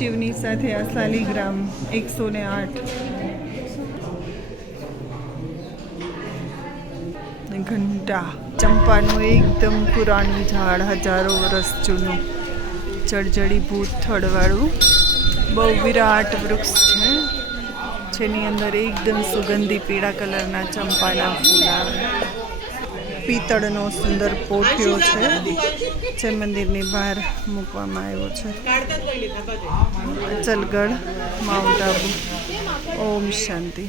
શિવની સાથે આ શાલિગ્રામ 108 ઘંટા ચંપાનું એકદમ પુરાણું ઝાડ હજારો વર્ષ જૂનું જળજળીભૂત થડવાળું બહુ વિરાટ વૃક્ષ છે જેની અંદર એકદમ સુગંધી પીળા કલરના ચંપાના ફૂલ આવે. પિત્તળનો સુંદર પોઠિયો છે જે મંદિરની બહાર મૂકવામાં આવ્યો છે. અચલગઢ, માઉન્ટ આબુ. ઓમ શાંતિ.